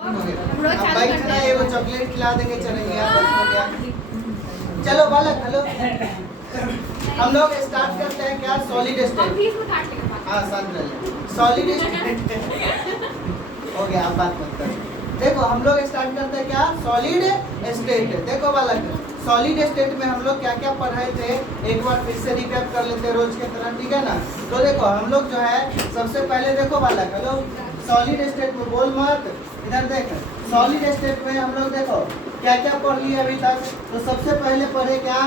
अब बैठना है, वो चॉकलेट खिला देंगे, चलेंगे आप बस हो गया। चलो बालक, हेलो, हम लोग स्टार्ट करते हैं क्या, सॉलिड स्टेट। हाँ शांत रहिए, सॉलिड स्टेट हो गया, आप बात मत करो। देखो हम लोग स्टार्ट करते हैं क्या, सॉलिड स्टेट। देखो बालक, सॉलिड स्टेट में हम लोग क्या क्या पढ़े थे, एक बार फिर से रिकैप कर लेते हैं रोज के तरह, ठीक है ना। तो देखो हम लोग जो है सबसे पहले, देखो बालक, हेलो, सॉलिड स्टेट में बोल मत, इधर देख, सॉलिड स्टेट में हम लोग देखो क्या क्या पढ़ लिए अभी तक। तो सबसे पहले पढ़े क्या,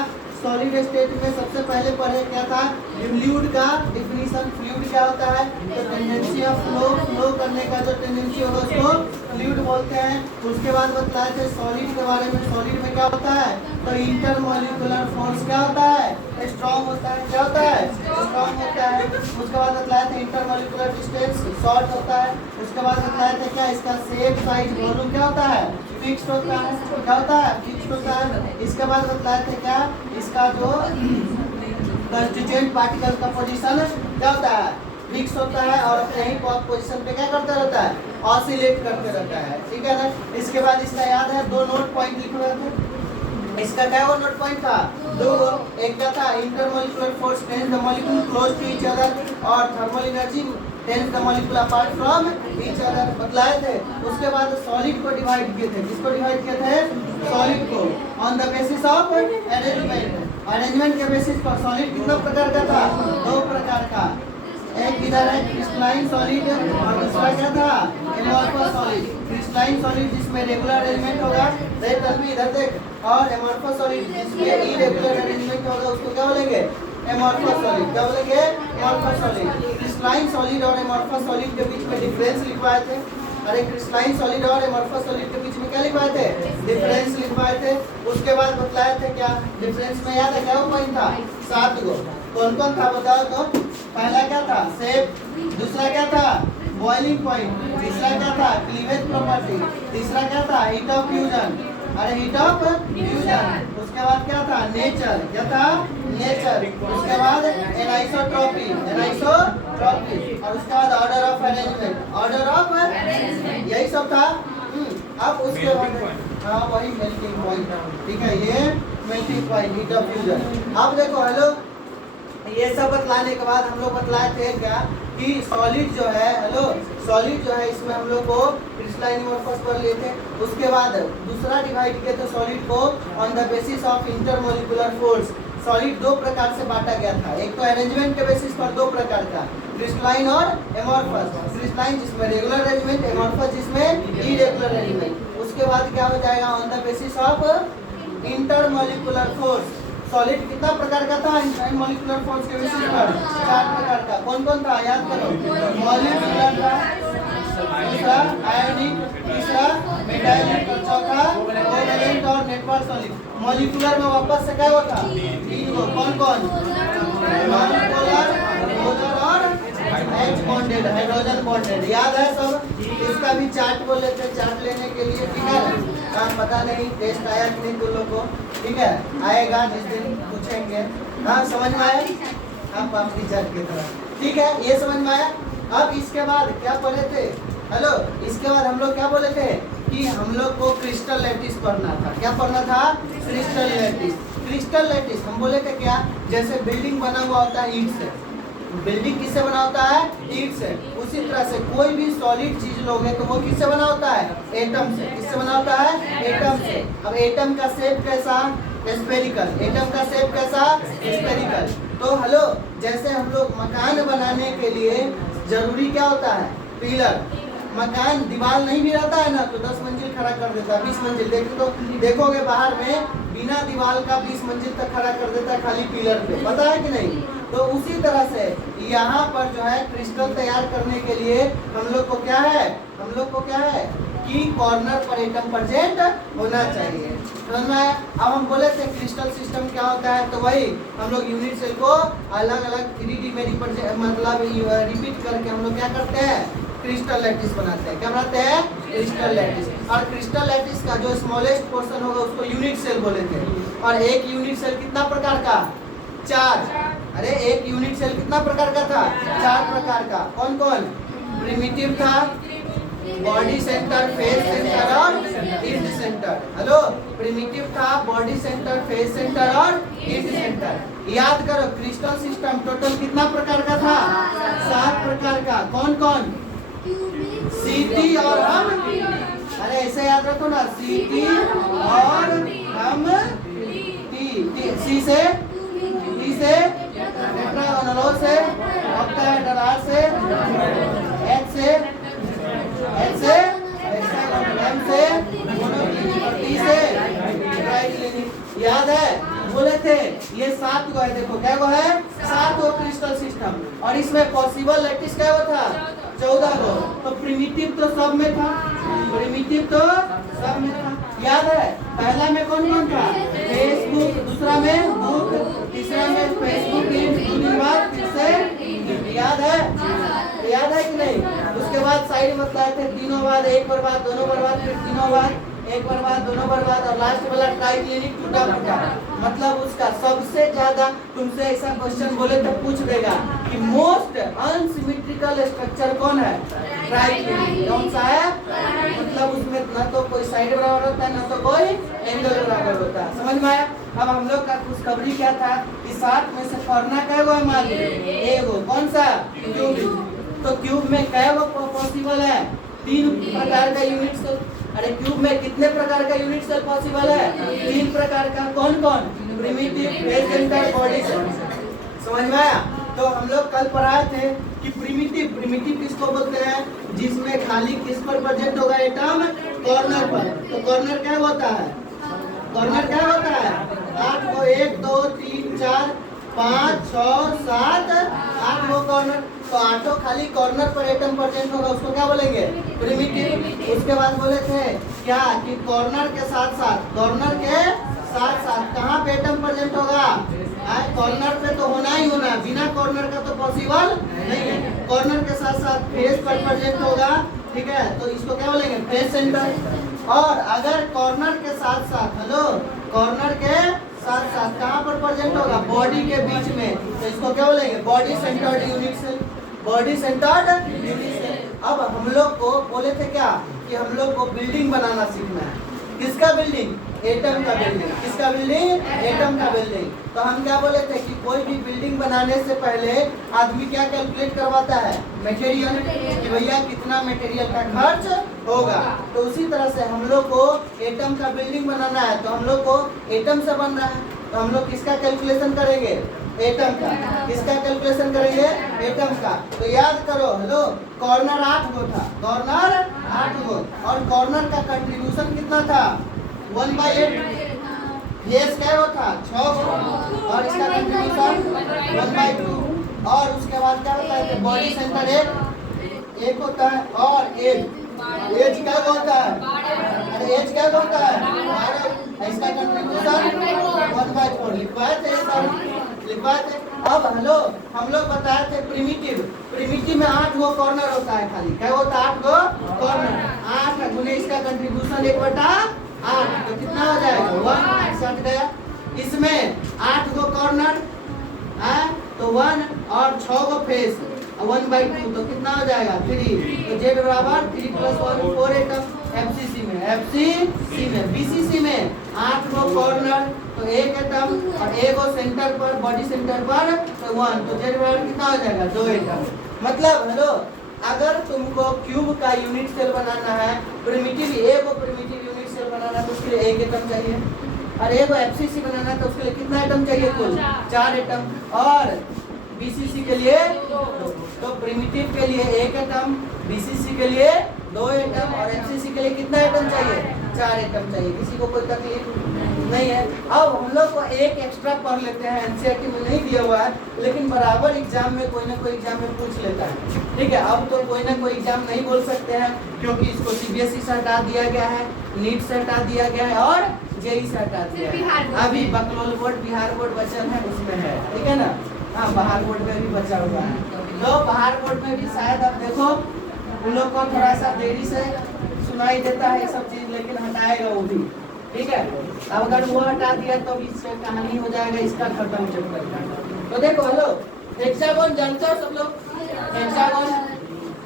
सॉलिड स्टेट में सबसे पहले पढ़े क्या था, फ्लूइड का डिफिनीशन। फ्लूइड क्या होता है, तो टेंडेंसी ऑफ फ्लो, फ्लो करने का जो टेंडेंसी होगा उसको फ्लूइड बोलते हैं। उसके बाद बताए थे सॉलिड के बारे में, सॉलिड में क्या होता है, तो इंटरमॉलिक्यूलर फोर्स क्या होता है, स्ट्रॉन्ग होता है। क्या होता है, स्ट्रॉन्ग होता है। उसके बाद बताया था इंटरमॉलिक्यूलर डिस्टेंस शॉर्ट होता है। उसके बाद बताया था क्या, इसका शेप, साइज, वॉल्यूम क्या होता है, फिक्स्ड होता है। क्या होता है, फिक्स्ड होता है। इसके बाद बताया था क्या, इसका जो कंस्टिट्यूएंट पार्टिकल का पोजीशन क्या होता है, फिक्स होता है, और अपने ही पोजीशन पे क्या करता रहता है, ऑसिलेट करते रहता है, ठीक है ना। इसके बाद इसका याद है, दो नोट पॉइंट लिखे हुए थे। इसका क्या वो नोट पॉइंट था, दो। एक क्या था, intermolecular force tends the molecule close to each other, और thermal energy tends the molecule apart from each other बतलाए थे। उसके बाद सॉलिड को डिवाइड किए थे, किसको डिवाइड किए थे, सॉलिड को, on the basis of arrangement. Arrangement के बेसिस पर सॉलिड कितना प्रकार का था, दो प्रकार का। एक इधर है क्रिस्टलाइन सॉलिड, और दूसरा क्या था, एमॉर्फस सॉलिड। क्रिस्टलाइन सॉलिड जिसमें रेगुलर अरेंजमेंट होगा, इधर देख, और एमॉर्फस सॉलिड जिसमें इरेगुलर अरेंजमेंट होगा उसको क्या बोलेंगे, एमॉर्फस सॉलिड। क्या बोलेंगे, एमॉर्फस सॉलिड। क्रिस्टलाइन सॉलिड और एमॉर्फस सॉलिड के बीच में डिफरेंस लिखवाए थे। अरे क्रिस्टलाइन सॉलिड और एमॉर्फस सॉलिड के बीच में क्या लिखवाए थे, डिफरेंस लिखवाए थे। उसके बाद बतलाए थे क्या, डिफरेंस में याद है क्या वो पॉइंट था, 7 गो। कौन कौन था बताओ तो। पहला क्या था, शेप। दूसरा क्या था, बॉइलिंग पॉइंट। तीसरा क्या था, क्लीवेज प्रॉपर्टी। तीसरा क्या था, हीट ऑफ फ्यूजन। अरे हीट ऑफ फ्यूजन। उसके बाद क्या था, नेचर। क्या था, नेचर। उसके बाद एनाइसोट्रॉपी, एनाइसोट्रॉपी। और उसके बाद order of arrangement, order of, यही सब था। अब उसके बाद हाँ वही मेल्टिंग पॉइंट, ठीक है, ये melting point, heat of fusion. अब देखो हेलो, ये सब बतलाने के बाद हम लोग बतलाए थे क्या, कि सॉलिड जो है, हेलो, सॉलिड जो है इसमें हम लोग को क्रिस्टलाइन एमॉर्फस पर लिए थे। उसके बाद दूसरा डिवाइड किया था सॉलिड को on the basis of intermolecular force. Solid दो प्रकार से बांटा गया था, एक तो अरेंजमेंट के बेसिस पर दो प्रकार का, क्रिस्टलाइन और एमॉर्फस। क्रिस्टलाइन जिसमें रेगुलर अरेंजमेंट, एमॉर्फस जिसमें इरेगुलर अरेंजमेंट। उसके बाद क्या हो जाएगा, on the basis of intermolecular force. Solid कितना प्रकार का था, इंटरमॉलिक्यूलर फोर्स के बेसिस पर 4 प्रकार का। कौन कौन था, याद करो, मॉलिक्यूलर था, दूसरा आयोनिक, तीसरा मेटालिक, और चौथा कोवैलेंट और नेटवर्क सॉलिड। मॉलिक्यूलर में वापस से क्या होता, 3 गो। कौन कौन, नॉनपोलर, पोलर और H बॉन्डेड, हाइड्रोजन बॉन्डेड। याद है सब। इसका भी चार्ट बोल लेते हैं, चार्ट लेने के लिए, ठीक है। पता नहीं टेस्ट आया कि नहीं तुम लोग को, ठीक है, आएगा जिस दिन पूछेंगे। हाँ समझ में आया, आप अपनी चार्ट की तरह, ठीक है, ये समझ में आया। अब इसके बाद क्या बोले थे, हेलो, इसके बाद हम लोग क्या बोले थे, कि हम लोग को क्रिस्टल लैटिस पढ़ना था। क्या पढ़ना था, क्रिस्टल लैटिस। क्रिस्टल लैटिस हम बोले थे क्या, जैसे बिल्डिंग बना हुआ होता है ईंट से, बिल्डिंग किससे बना होता है, ईंट से। उसी तरह से कोई भी सॉलिड चीज लोगे तो वो किससे बना होता है, एटम से। किससे बना होता है, एटम से। अब एटम का शेप कैसा, स्फेरिकल। एटम का शेप कैसा, स्फेरिकल। तो हेलो, जैसे हम लोग मकान बनाने के लिए जरूरी क्या होता है, पिलर। मकान दीवार नहीं भी रहता है ना तो 10 मंजिल खड़ा कर देता है, 20 मंजिल। देखोगे बाहर में बिना दीवार का 20 मंजिल तक खड़ा कर देता है खाली पिलर पे, पता है कि नहीं। तो उसी तरह से यहाँ पर जो है क्रिस्टल तैयार करने के लिए हम लोग को क्या है, हम लोग को क्या है, कि कॉर्नर पर एटम प्रेजेंट होना चाहिए। समझ में आया। अब हम बोले थे क्रिस्टल सिस्टम क्या होता है, तो वही हम लोग यूनिट सेल को अलग अलग 3D में मतलब रिपीट करके हम लोग क्या करते हैं, क्रिस्टल लैटिस बनाते हैं। क्या बनाते हैं, क्रिस्टल लैटिस। और क्रिस्टल लैटिस का जो स्मॉलेस्ट पोर्शन होगा उसको यूनिट सेल बोले थे। और एक यूनिट सेल कितना प्रकार का, 4। अरे एक यूनिट सेल कितना प्रकार का था, 4 प्रकार का। कौन कौन, प्रिमिटिव था, बॉडी सेंटर, फेस सेंटर और हिप सेंटर। हेलो, प्रिमिटिव था बॉडी सेंटर, फेस सेंटर और हिप सेंटर। याद करो क्रिस्टल सिस्टम टोटल कितना प्रकार का था? 7 प्रकार का। कौन कौन? सीटी और हम, अरे ऐसे याद रखो ना, सीटी और हम टी, सी से, टी से, टेट्रागोनल से, ऑक्टाहेड्रल से, एच से, एच से, एम से, टी से, ट्राइक्लिनिक। याद है बोले थे ये 7 गो है। देखो क्या गो है? 7 गो क्रिस्टल सिस्टम। और इसमें पॉसिबल लैटिस क्या गो था? 14 गो। तो प्रिमिटिव तो सब में था, प्रिमिटिव तो सब में था। याद है पहला में कौन कौन था? फेसबुक, दूसरा में बुक, तीसरा में फेसबुक, 2 दिन बाद फिर से। याद है? याद है कि नहीं? उसके बाद साइड में बताए थे तीनों बाद, एक बार बाद, दोनों बार बाद, फिर तीनों बाद, एक बार बाद, दोनों बार बाद, और लास्ट वाला ट्राइक्लिनिक टूटा फूटा। मतलब उसका सबसे ज्यादा तुमसे ऐसा क्वेश्चन बोले तो पूछ देगा कि मोस्ट अनसिमेट्रिकल स्ट्रक्चर कौन है? ट्राइक्लिनिक। कौन सा है? मतलब उसमें ना तो कोई साइड बराबर होता है, ना तो कोई एंगल बराबर होता है। समझ में आया? अब हम लोग का खुशखबरी क्या था कि 7 में से कॉर्नर क्या हुआ हमारे? एगो। कौन सा? क्यूब। तो क्यूब में क्या वो पॉसिबल है? 3 प्रकार का यूनिट सेल। अरे क्यूब में कितने प्रकार का यूनिट सेल पॉसिबल है? 3 प्रकार का। कौन कौन? Primitive, face centre, body centre. समझ में आया? तो हम लोग कल पढ़ाए थे कि प्रिमिटिव किसको बोलते हैं? जिसमें खाली किस पर प्रेजेंट होगा एटम? कॉर्नर पर। तो कॉर्नर क्या होता है? कॉर्नर क्या होता है? 8 को, 1 2 3 4 5 6 7 8 वो कॉर्नर। तो 8 खाली कॉर्नर पर एटम प्रेजेंट होगा, उसको क्या बोलेंगे? प्रिमिटिव। उसके बाद बोले थे क्या कि कॉर्नर के साथ साथ, कॉर्नर के साथ साथ कहाँ पे एटम प्रेजेंट होगा? कॉर्नर पे तो होना ही होना, बिना कॉर्नर का तो पॉसिबल नहीं है। कॉर्नर के साथ साथ फेस पर प्रेजेंट होगा, ठीक है? तो इसको क्या बोलेंगे? Face centre. और अगर कॉर्नर के साथ साथ, हेलो, कॉर्नर के साथ साथ कहाँ पर प्रेजेंट होगा? बॉडी के बीच में, तो इसको क्या बोलेंगे? Body centred unit cell. Body centred unit cell. अब हम लोग को बोले थे क्या कि हम लोग को बिल्डिंग बनाना सीखना है। किसका बिल्डिंग? एटम का बिल्डिंग। किसका बिल्डिंग? एटम का बिल्डिंग। तो हम क्या बोले थे कि कोई भी बिल्डिंग बनाने से पहले आदमी क्या कैलकुलेट करवाता है? मटेरियल, कि भैया कितना मटेरियल का खर्च होगा। तो उसी तरह से हम लोग को एटम का बिल्डिंग बनाना है, तो हम लोग को एटम से बन रहा है, तो हम लोग किसका कैलकुलेशन करेंगे? एटम का। किसका कैलकुलेशन करेंगे? एटम का। तो याद करो, हेलो, कॉर्नर 8 गो था, कॉर्नर 8 गो, और कॉर्नर का कंट्रीब्यूशन कितना था? 1/8। फेस क्या वो था? 6 गो, और इसका कंट्रीब्यूशन 1/2। और उसके बाद क्या होता है? बॉडी सेंटर एक होता है, और एज क्या होता है? अरे एज क्या होता है? 12। इसका कंट्रीब्यूशन 1/4। लिखवाए थे। अब हेलो, हम लोग बताए थे प्रिमिटिव में 8 गो कॉर्नर होता है खाली। क्या होता है? 8 गो कॉर्नर। 8 गुने इसका कंट्रीब्यूशन 1/8, तो कितना हो जाएगा? 1 सट गया। इसमें 8 गो कॉर्नर है, तो 1 और 6 गो फेस, 1/2, तो कितना हो जाएगा? 3। तो जेड बराबर 3 + 1 4 एटम। एफसीसी में बीसीसी में 8 गो कॉर्नर, तो 1 एटम, और 1 गो सेंटर पर, बॉडी सेंटर पर, तो 1। तो जेड बराबर कितना हो जाएगा? 2 एटम। मतलब हेलो, अगर तुमको क्यूब का यूनिट सेल बनाना है, प्रिमिटिव यूनिट सेल बनाना है, तो उसके लिए 1 एटम चाहिए। और 1 एफसीसी बनाना है तो उसके लिए कितना एटम चाहिए? कुल 4 एटम। और बीसीसी के लिए 2। तो प्रिमिटिव के लिए 1 एटम, बीसीसी के लिए 2 एटम, और एफसीसी के लिए कितना एटम चाहिए? 4 एटम चाहिए। किसी को कोई तकलीफ नहीं है? अब हम लोग को एक एक्स्ट्रा पढ़ लेते हैं, एनसीईआरटी में नहीं दिया हुआ है, लेकिन बराबर एग्जाम में कोई ना कोई एग्जाम में पूछ लेता है, ठीक है? अब तो कोई ना कोई एग्जाम नहीं बोल सकते हैं, क्योंकि इसको सीबीएसई से हटा दिया गया है, नीट से हटा दिया गया है, और जेई से हटा दिया है। अभी बकलोल बोर्ड, बिहार बोर्ड बचल है, उसमें है, ठीक है ना? हाँ, बाहर बोर्ड में भी बचा हुआ है। तो बाहर बोर्ड में भी शायद अब देखो उन लोग को थोड़ा सा देरी से सुनाई देता है ये सब चीज, लेकिन हटाएगा वो भी, ठीक है? अब अगर वो हटा दिया तो इससे कहानी हो जाएगा इसका खत्म चैप्टर। तो देखो हेलो, हेक्सागोन जानते हो सब लोग? हेक्सागोन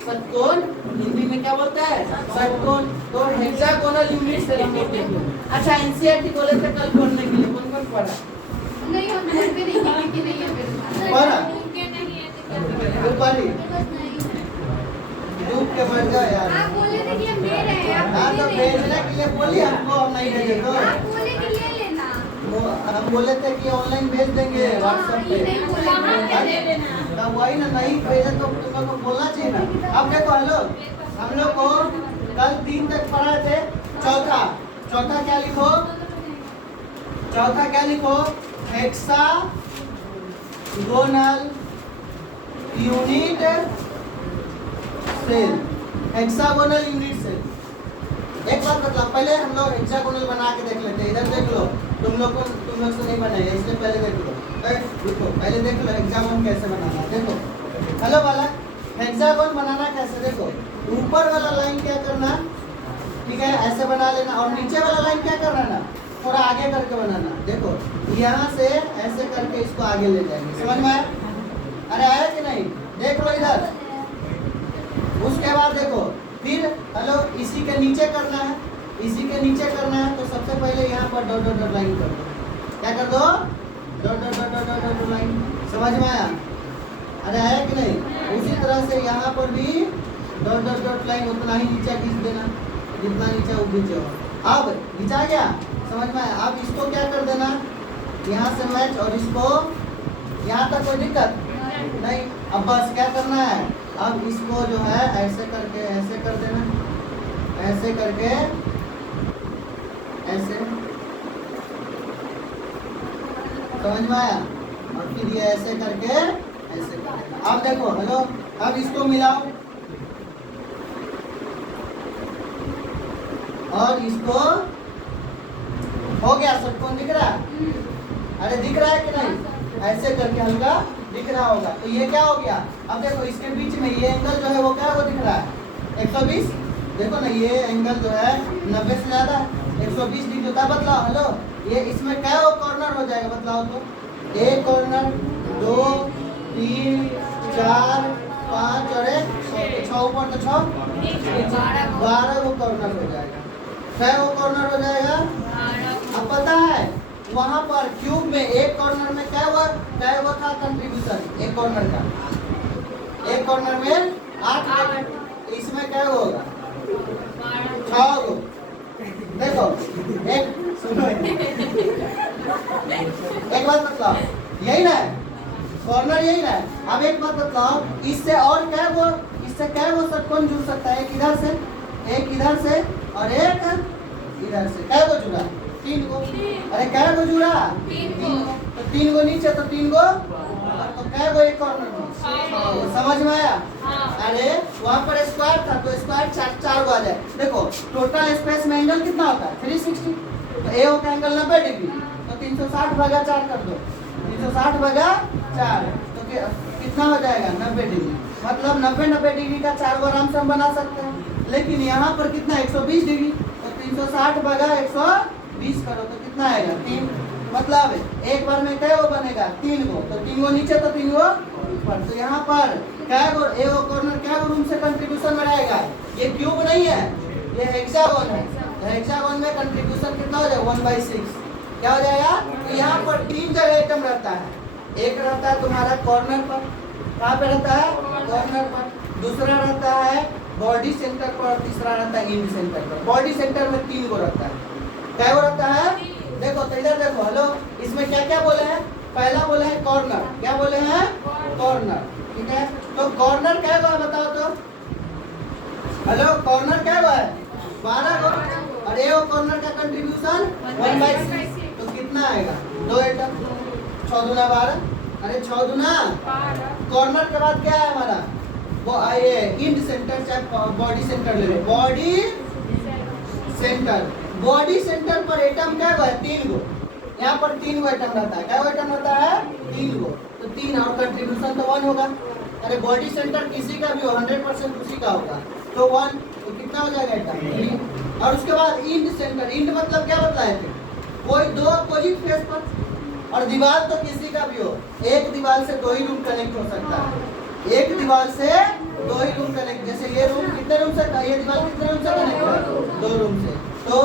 षटकोण हिंदी में क्या बोलते हैं, षटकोण। तो हेक्सागोनल यूनिट से रिलेटेड है। अच्छा एनसीईआरटी बोले थे कल पढ़ने के लिए, कौन कौन पढ़ा? नहीं हम बोलते नहीं कि नहीं है फिर पढ़ा मुमकिन नहीं है तो पढ़ी डूब के मर जाओ यार। आप बोले थे कि हम दे रहे हैं, आप हाँ तो दे रहे हैं। भेजने के लिए बोलिए हमको, हम नहीं भेजे तो आप बोले कि ले लेना। हम बोले थे कि ऑनलाइन भेज देंगे व्हाट्सएप ये पे। नहीं बोला। तब वही ना, नहीं भेजे तो तुम लोग को बोलना चाहिए ना। अब देखो हेलो, हम लोग को कल 3 तक पढ़ाए थे। चौथा क्या लिखो, चौथा क्या लिखो, hexagonal unit cell. Hexagonal unit cell. एक बात मतलब पहले हम लोग हेक्सागोनल बना के देख लेते हैं। इधर देख लो, तुम लोग से नहीं बनेगा इसलिए पहले देख लो। रुको पहले देख लो हेक्सागोन कैसे बनाना है। देखो हेलो बालक, हेक्सागोन बनाना कैसे, देखो ऊपर वाला लाइन क्या करना, ठीक है ऐसे बना लेना, और नीचे वाला लाइन क्या करना ना, थोड़ा आगे करके बनाना। देखो यहाँ से ऐसे करके इसको आगे ले जाएंगे, समझ में आया? अरे आया कि नहीं, देख लो इधर। उसके बाद देखो फिर हेलो, इसी के नीचे करना है, इसी के नीचे करना है। तो सबसे पहले यहाँ पर डॉट डॉट डॉट लाइन कर दो। क्या कर दो, dot dot dot dot dot line. समझ में आया? अरे आया कि नहीं? उसी तरह से यहाँ पर भी डॉट डॉट डॉट लाइन उतना ही नीचे खींच देना, जितना नीचे वो खींचे हो। अब खींचा गया, समझ में आया? अब इसको क्या कर देना, यहाँ से मैच, और इसको यहाँ तक कोई दिक्कत नहीं। अब बस क्या करना है, अब इसको जो है ऐसे करके ऐसे कर देना, ऐसे करके ऐसे, समझ में आया? और फिर ये ऐसे करके ऐसे कर देना। अब देखो हेलो, अब इसको मिलाओ और इसको, हो गया षटकोण, दिख रहा है? अरे दिख रहा है कि नहीं? ऐसे करके हल्का दिख रहा होगा। तो ये क्या हो गया, अब देखो इसके बीच में ये एंगल जो है वो क्या वो दिख रहा है 120। देखो ना ये एंगल जो है 90 से ज़्यादा 120 डिग्री होता है। बतलाओ हेलो, ये इसमें क्या वो कॉर्नर हो जाएगा, बतलाओ तो। एक कॉर्नर, 2 3 4 5 और 1 6 ऊपर तो 6 12 वो कॉर्नर हो जाएगा। क्या वो कॉर्नर हो जाएगा? अब पता है वहाँ पर क्यूब में एक कॉर्नर में क्या हुआ था कंट्रीब्यूशन, एक कॉर्नर का, एक कॉर्नर में 8, इसमें क्या होगा 6 गो। देखो एक सुनो, एक बात बताओ, यही ना है कॉर्नर, यही ना है। अब एक बात बताओ, इससे और क्या वो, इससे क्या वो षटकोण जुड़ सकता है, एक इधर से, एक इधर से और एक इधर से। क्या वो जुड़ा? 3 गो। अरे क्या गो जुड़ा? 3 गो। तो 3 गो नीचे तो 3 गो, तो क्या गो एक कॉर्नर में? समझ में आया? अरे वहाँ पर स्क्वायर था तो स्क्वायर 4 गो आ जाए। देखो टोटल स्पेस में एंगल कितना होता है 360। तो ए का एंगल 90 डिग्री, तो 360 भागा 4 कर दो, 360 भागा 4 तो कितना हो जाएगा 90 डिग्री। मतलब 90 डिग्री का 4 गो आराम से हम बना सकते हैं। लेकिन यहाँ पर कितना 120 डिग्री, तो 360 भागा 120 करो तो कितना आएगा 3। मतलब एक बार में क्या वो बनेगा 3 गो, तो 3 गो नीचे तो 3 गो ऊपर। तो यहाँ पर क्या गो ए कॉर्नर क्या गो रूम से कंट्रीब्यूशन में रहेगा, ये क्यूब नहीं है, ये हेक्सागोन है। तो हेक्सागोन में कंट्रीब्यूशन कितना हो जाएगा 1/6। क्या हो जाएगा? तो यहाँ पर 3 जगह आइटम रहता है। एक रहता है तुम्हारा कॉर्नर पर, कहाँ पे रहता है कॉर्नर पर, दूसरा रहता है बॉडी सेंटर पर, और तीसरा रहता है इंड सेंटर पर। बॉडी सेंटर में 3 गो रहता है। क्या वो रहता है? देखो तो इधर देखो हेलो, इसमें क्या क्या बोले हैं, पहला बोले हैं कॉर्नर, क्या बोले हैं कॉर्नर, ठीक है। तो कॉर्नर क्या हुआ बताओ तो, हेलो कॉर्नर क्या हुआ है 12 गो, और ये कॉर्नर का कंट्रीब्यूशन 1/6। तो कितना आएगा 2 आइटम, 6 दूना 12, अरे 6 दूना। कॉर्नर के बाद क्या है हमारा वो ये इंड सेंटर, चाहे बॉडी सेंटर ले लो, बॉडी सेंटर। बॉडी सेंटर पर एटम क्या है 3 गो, यहाँ पर 3 गो एटम रहता है। क्या एटम रहता है 3 गो, तो 3 और कंट्रीब्यूशन तो 1 होगा। अरे बॉडी सेंटर किसी का भी हो 100% उसी का होगा, तो 1, तो कितना हो जाएगा एटम। और उसके बाद इंड सेंटर, इंड मतलब क्या बताए थे, कोई 2 अपोजिट फेस पर, और दीवार तो किसी का भी हो, एक दीवार से 2 ही रूम कनेक्ट हो सकता है, एक दीवार से दो ही रूम कनेक्ट, जैसे ये रूम कितने रूम से, ये दीवार कितने रूम से कनेक्ट है, 2 रूम से, तो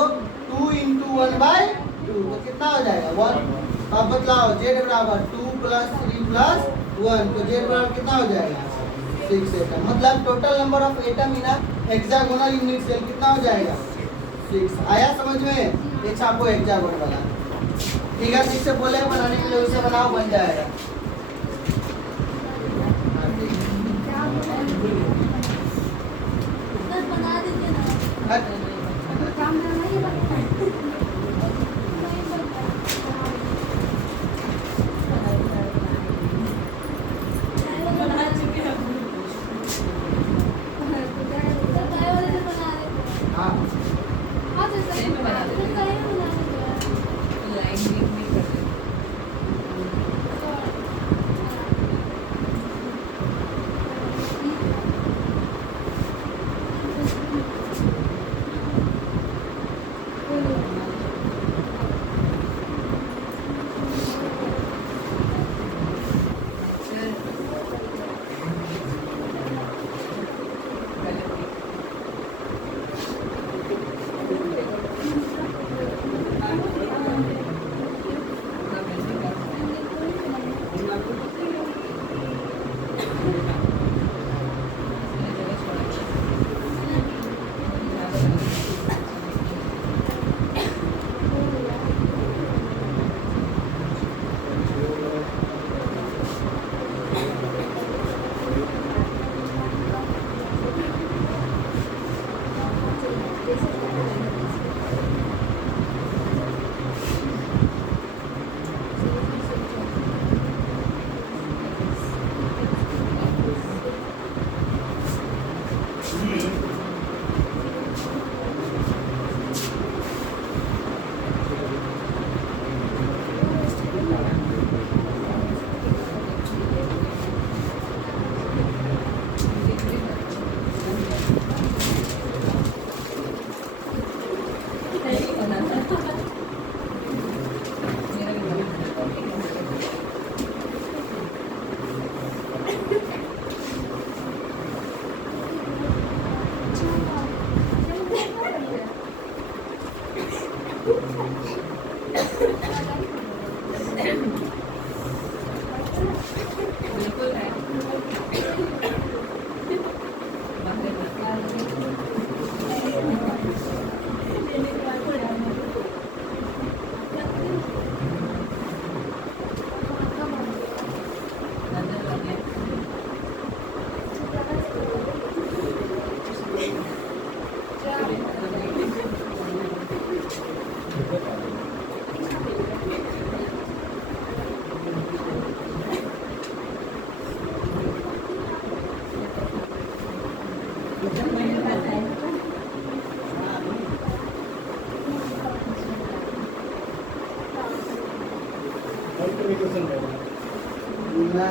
2 × 1/2 तो कितना हो जाएगा 1। अब बतलाओ z बराबर 2 + 3 + 1 तो z बराबर कितना हो जाएगा 6 एटम। मतलब total number of atom in hexagonal unit cell कितना हो जाएगा 6। आया समझ में? ये छापो हेक्सागोन वाला, ठीक है। जिससे बोले बनाने के लिए उसे बनाओ, बन जाएगा। बना दीजिए ना। हट। काम में नहीं लगता है। हाँ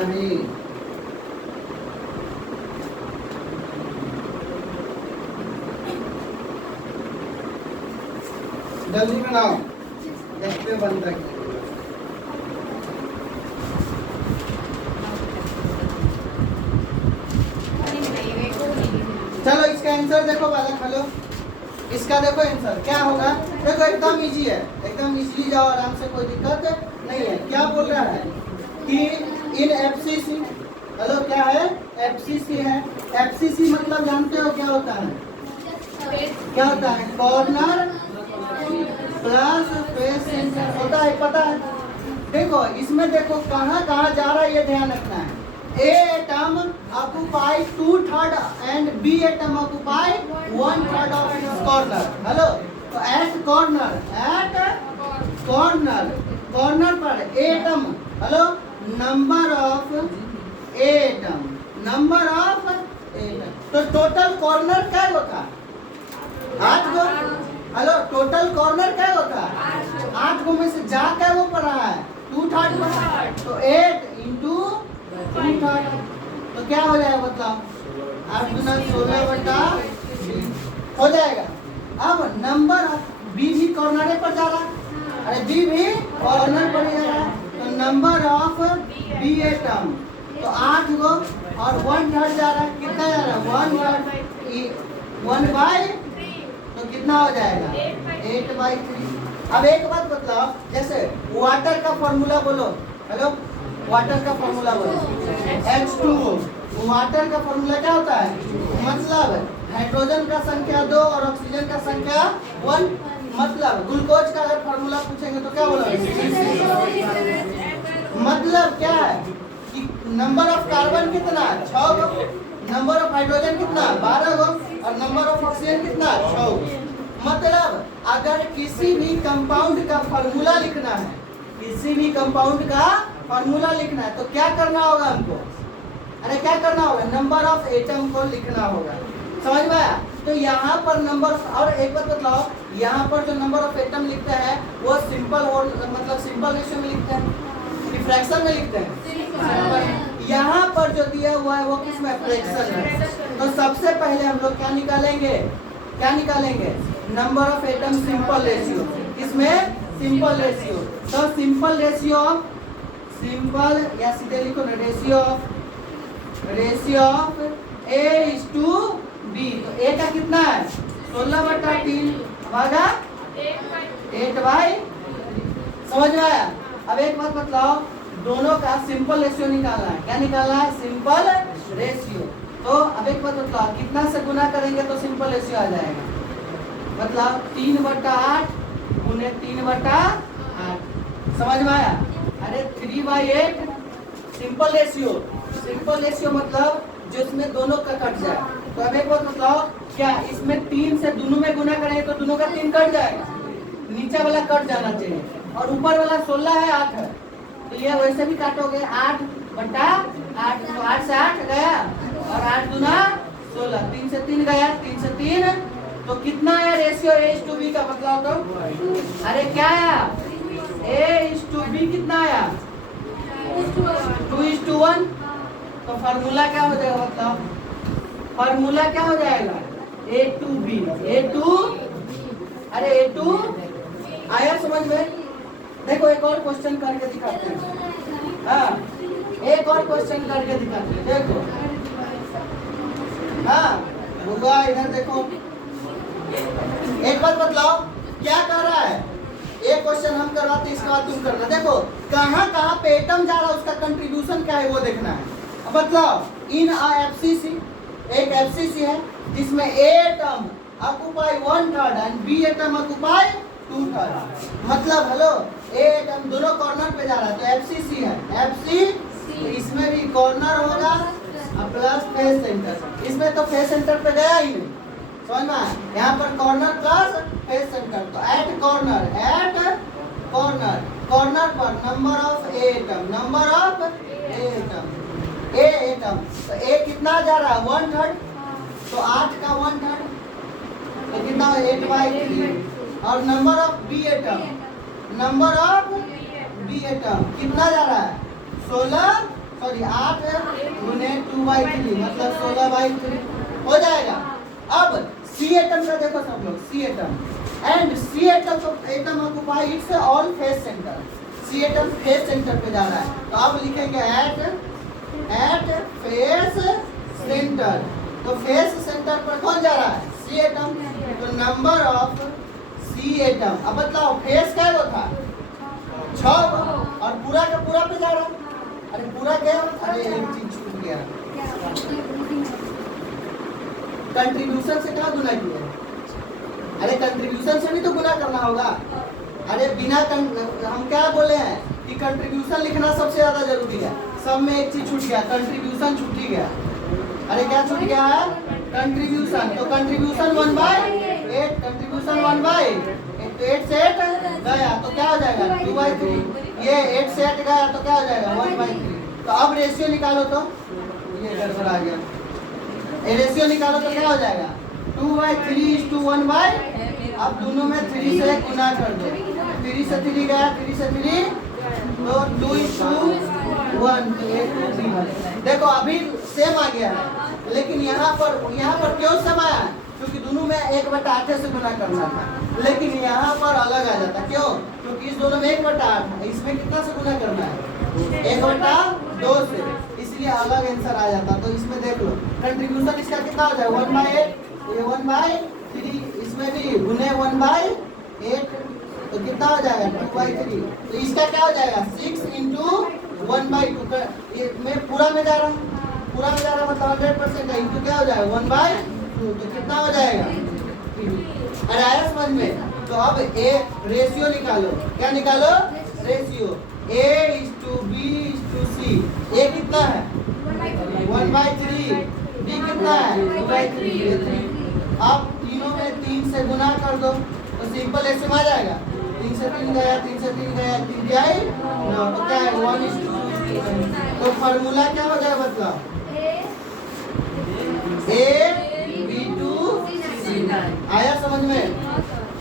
नहीं जल्दी बनाओ, देखते बंद तक। चलो इसका आंसर देखो, वाला खा लो। इसका देखो आंसर क्या होगा, देखो एकदम इजी है, एकदम इजीली जाओ आराम से, कोई दिक्कत नहीं है। क्या बोल रहा है कि इन एफसीसी, हेलो क्या है एफसीसी है। एफसीसी मतलब जानते हो क्या होता है, क्या होता है, कॉर्नर प्लस फेस सेंटर होता है, पता है। देखो इसमें देखो कहाँ कहाँ जा रहा है ये ध्यान रखना है। A atom occupy 2/3 and B atom occupy 1/3 of its corner. Hello, तो at corner पर A atom, hello, number of A atom, तो टोटल कॉर्नर क्या होता, 8 गो। हेलो, टोटल कॉर्नर क्या होता, 8 गो में से जा क्या वो पड़ रहा है 2/3, तो 8 × 2/3 तो क्या हो जाएगा, बताओ 8 × 16/20 हो जाएगा। अब नंबर बी भी कॉर्नर पर जा रहा, अरे बी भी कॉर्नर पर ही जा रहा, तो नंबर ऑफ बी एटम तो 8 गो और 1/3 जा रहा है, कितना जा रहा है 1/3 तो कितना हो जाएगा 8/3। अब एक बात बतलाओ, जैसे वाटर का फॉर्मूला बोलो, हेलो वाटर का फॉर्मूला बोलो H2O। वाटर का फॉर्मूला क्या होता है, मतलब हाइड्रोजन का संख्या 2 और ऑक्सीजन का संख्या 1। मतलब ग्लूकोज का अगर फॉर्मूला पूछेंगे तो क्या बोलोगे, मतलब क्या है कि नंबर ऑफ कार्बन कितना 6 गो, नंबर ऑफ हाइड्रोजन कितना 12 गो और नंबर ऑफ ऑक्सीजन कितना 6 गो। मतलब अगर किसी भी कंपाउंड का फॉर्मूला लिखना है, किसी भी कंपाउंड का फॉर्मूला लिखना है तो क्या करना होगा हमको, अरे क्या करना होगा, नंबर ऑफ एटम को लिखना होगा। समझ में आया? तो यहाँ पर नंबर, और एक बात बतलाओ, यहाँ पर जो नंबर ऑफ एटम लिखते हैं वो सिंपल और मतलब सिंपल रेशियो में लिखते हैं कि फ्रैक्शन में लिखते हैं। यहाँ पर जो दिया हुआ है वो किसमें, फ्रैक्शन है। तो सबसे पहले हम लोग क्या निकालेंगे, number of atom simple ratio, इसमें सिंपल रेशियो। तो सिंपल रेशियो सिंपल या सीधे लिखो ना, रेशियो ऑफ A/B। तो A का कितना है 16/3 भागा 8/। समझ में आया? अब एक बात बताओ, दोनों का सिंपल रेशियो निकालना है। क्या निकालना है, सिंपल रेशियो। तो अब एक बात बताओ, कितना से गुना करेंगे तो सिंपल रेशियो आ जाएगा, मतलब 3/8 गुने 3/8। समझ में आया? अरे 3/8 सिंपल रेशियो मतलब जो इसमें दोनों का कट जाए। तो अब एक बात बताओ, क्या इसमें 3 से दोनों में गुना करेंगे तो दोनों का 3 कट जाएगा, नीचे वाला कट जाना चाहिए, और ऊपर वाला 16 है 8 है, तो ये वैसे भी काटोगे 8/8। तो 8 से 8 गया और 8 दूना 16, 3 से 3 गया, 3 से 3। तो कितना है रेशियो A/B का, बतलाओ तो। अरे क्या आया, A/B कितना आया 2:1। तो फार्मूला क्या हो जाएगा, बताओ फार्मूला क्या हो जाएगा, A2B। अरे A2 आया समझ में? देखो एक और क्वेश्चन करके दिखाते हैं। हाँ एक और क्वेश्चन करके दिखाते हैं, देखो। हाँ हुआ, इधर देखो, एक बात बतलाओ क्या कर रहा है, एक क्वेश्चन हम करवाते इसके बाद तुम करना। देखो कहाँ कहाँ पे एटम जा रहा है, उसका कंट्रीब्यूशन क्या है वो देखना है। अब बतलाओ, इन FCC, एक FCC है जिसमें A atom occupy 1/3 and B atom occupy 2/3। मतलब हेलो A एटम दोनों कॉर्नर पे जा रहा है तो FCC है, इसमें भी कॉर्नर होगा प्लस फेस सेंटर। इसमें तो फेस सेंटर पे गया ही नहीं, समझ में? यहाँ पर कॉर्नर प्लस फेस सेंटर। तो एट कॉर्नर पर number of atom, A atom. तो A कितना जा रहा है 1/3, तो 8 का 1/3 तो कितना 8/3। और नंबर ऑफ B एटम कितना जा रहा है 8 गुने 2/3 मतलब 16/3 हो जाएगा। अब C एटम का देखो सब लोग, C atom occupy it's all face centre. C atom face centre पे जा रहा है, तो अब लिखेंगे एट फेस सेंटर। तो फेस सेंटर पर कौन जा रहा है, C एटम। तो नंबर ऑफ C एटम, अब बताओ फेस क्या वो था 6 और पूरा का पूरा पे जा रहा है। अरे पूरा क्या, अरे एक चीज छूट गया, कंट्रीब्यूशन से क्या गुना किया, अरे कंट्रीब्यूशन से भी तो गुना करना होगा। अरे बिना हम क्या बोले हैं कि कंट्रीब्यूशन लिखना सबसे ज्यादा जरूरी है। सब में एक चीज छूट गया, कंट्रीब्यूशन छूट ही गया। अरे क्या छूट गया है, कंट्रीब्यूशन। तो कंट्रीब्यूशन 1/8, कंट्रीब्यूशन 1/8 तो 8 से 8 गया तो क्या हो जाएगा 2/3। ये 8 से 8 गया तो क्या हो जाएगा 1/3। तो अब रेशियो निकालो, तो ये गड़बड़ आ गया, रेशियो निकालो तो क्या हो जाएगा 2/3:1/। अब दोनों में 3 से गुना कर दो, 3 से 3 गया, 3 से 3 तो 2:1। देखो अभी सेम आ गया है, लेकिन यहाँ पर क्यों सेम आया, क्योंकि दोनों में 1/8 से गुना करना था, लेकिन यहाँ पर अलग आ जाता। क्यों, क्योंकि इस दोनों में 1/8 है, इसमें कितना से गुना करना है 1/2 से, इसलिए इसलिए अलग आंसर आ जाता। तो इसमें देख लो कंट्रीब्यूशन इसका कितना हो जाएगा 1/8, ये 1/3, इसमें भी गुने 1/8, तो कितना हो जाएगा 2/3। तो इसका क्या हो जाएगा 6 इंटू 1/2, मैं पूरा में जा रहा हूँ, पूरा में जा रहा मतलब 100% है, इंटू क्या हो जाएगा 1/2, तो कितना हो जाएगा। अरे आया समझ में। तो अब ए रेशियो निकालो, क्या निकालो रेशियो A:B:C। ए कितना है 1/3, बी कितना है 2/3। अब तीनों में 3 से गुना कर दो तो सिंपल ऐसे में आ जाएगा। 3 से 3 गया, 3 से 3 गया, 3 जाए 9, तो क्या है 1:2। तो फार्मूला क्या हो जाएगा मतलब A:B:2C। आया समझ में।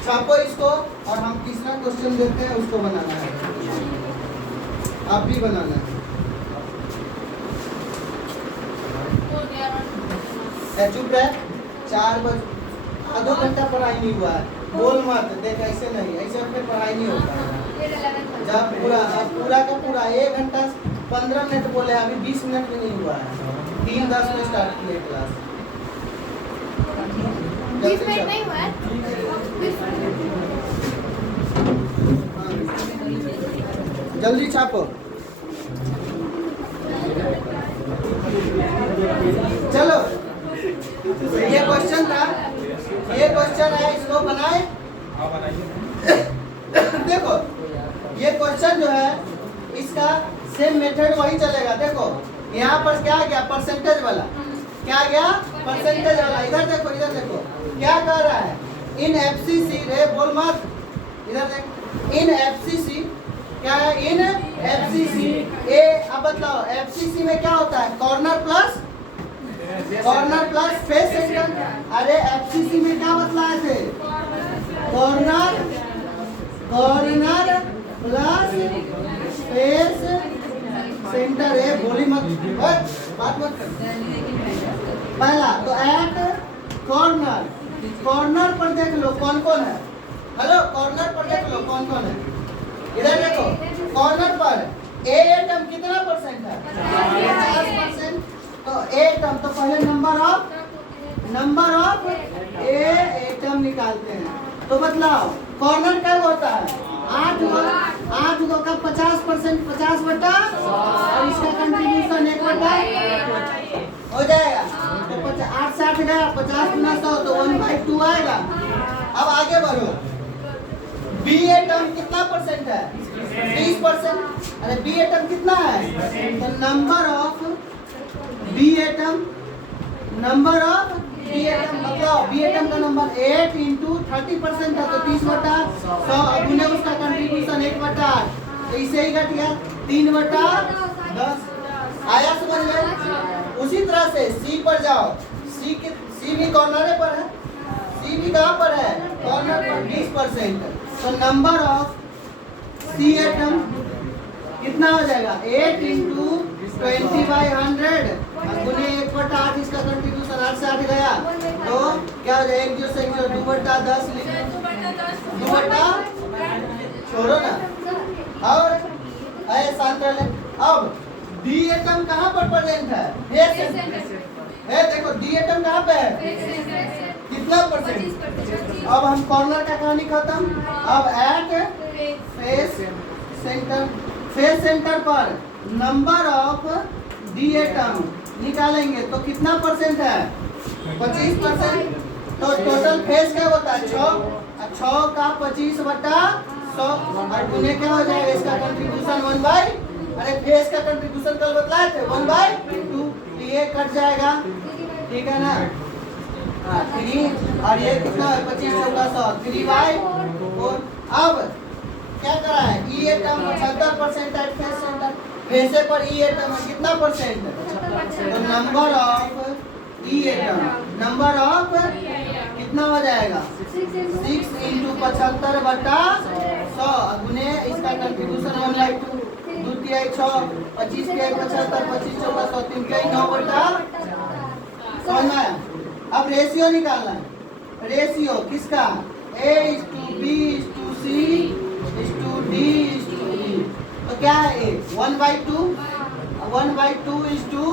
छापो इसको और हम तीसरा क्वेश्चन देते हैं, उसको बनाना है, आप भी बनाना है। चुप रहे, 4 बजे आधो घंटा पढ़ाई नहीं हुआ है, बोल मत, देख ऐसे नहीं, ऐसे फिर पढ़ाई नहीं होता है। जब पूरा का पूरा 1 घंटा 15 मिनट बोले, अभी 20 मिनट भी नहीं हुआ है। 3:10 में स्टार्ट किए क्लास। 20 मिनट नहीं हुआ है। जल्दी छापो। चलो ये क्वेश्चन था, ये क्वेश्चन है, इसको बनाए। देखो ये क्वेश्चन जो है इसका सेम मेथड वही चलेगा। देखो यहाँ पर क्या गया परसेंटेज वाला, क्या गया परसेंटेज वाला। इधर देखो, इधर देखो क्या कह रहा है इन एफसीसी, रे बोल मत, इधर देख इन एफसीसी क्या है इन एफसीसी ए। अब बतलाओ एफसीसी में क्या होता है कॉर्नर प्लस फेस सेंटर। अरे एफसीसी में क्या बतलाए थे कॉर्नर प्लस फेस सेंटर है। बोली मत, बात मत कर। पहला तो एट कॉर्नर पर देख लो कौन कौन है। हेलो कॉर्नर पर देख लो कौन कौन है। इधर देखो कॉर्नर पर ए टर्म कितना परसेंट है 50%। तो ए टर्म, तो पहले नंबर ऑफ ए टर्म निकालते हैं। तो बतलाओ कॉर्नर क्या होता है 8 गो का 50%, 50 बटा और इसका कंट्रीब्यूशन 1/8 हो जाएगा। तो 8 से 8 गया, 50 गुना 100 तो 1/2 आएगा। अब आगे बढ़ो, बी ए टर्म कितना परसेंट है 20%। अरे बी ए टर्म कितना है, तो number of B A term मतलब बी ए टर्म का नंबर 8 इंटू 30% है, तो 30/100 गुने उसका कंट्रीब्यूशन 1/8, तो इसे ही घट गया 3/10। आया समझ में। उसी तरह से सी पर जाओ, सी भी कॉर्नर पर है, सी भी कहाँ पर है कॉर्नर पर 20%। तो number of C A term कितना हो जाएगा 8 इंटू 20/100 गुने 1/8, इसका कंट्रीब्यूशन 8 से 8 गया, तो क्या हो जाएगा 1 0 से 2/10 लिखो, 2/, छोड़ो ना और ऐसे शांत रहे। अब डी एटम कहाँ पर प्रेजेंट है देखो डी एटम कहाँ पे है कितना परसेंट। अब हम कॉर्नर का कहानी खत्म। अब एट फेस सेंटर पर नंबर ऑफ डी एटम निकालेंगे तो कितना परसेंट है 25%। तो टोटल फेस क्या होता है 6 का 25/100 और गुने क्या हो जाएगा इसका कंट्रीब्यूशन 1/, अरे फेस का कंट्रीब्यूशन कल बतलाए थे 1/2, ये कट जाएगा ठीक है ना। 3 और ये कितना है 25 × 100 3/4। अब क्या करा है E atom 75% at face centre, face पर ई एटम कितना परसेंट है, तो नंबर ऑफ ई एटम कितना हो जाएगा 6 इंटू 75/100 गुने इसका कंट्रीब्यूशन 1/2, 2 × 6 25 × 75 25 × 100 3 × 9/, समझ में आया। अब रेशियो निकालना है, रेशियो किसका A:B:C:D:E, तो क्या है 1/2 1/2 is 2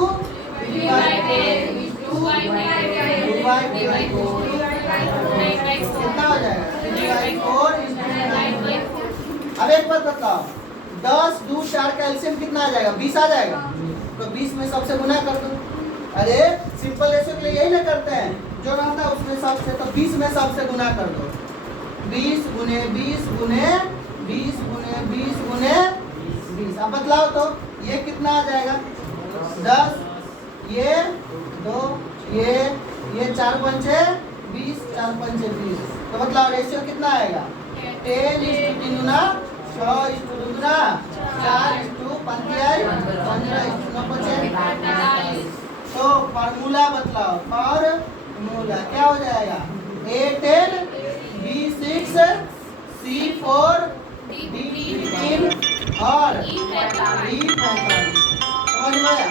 कितना हो जाएगा 3/4 is 9/4। अब एक बात बताओ 10 2 4 का एलसीएम कितना आ जाएगा 20 आ जाएगा। तो 20 में सबसे गुना कर दो। अरे सिंपल रेशियो के लिए यही ना करते हैं जो रहता है उसमें सबसे, तो 20 में सबसे गुना कर दो। 20 गुने 20 गुने 20 गुने 20 गुने 20। अब बतलाओ तो ये कितना आ जाएगा 10 ये 2 ये 4 पंचे 20 4 पंचे 20। तो बतलाओ रेशियो कितना आएगा 10:3 गुना 6:2 गुना 4:15 तो फार्मूला बतलाओ। फार्मूला क्या हो जाएगा A10 B6 C4 D15 और E45। समझ में आया?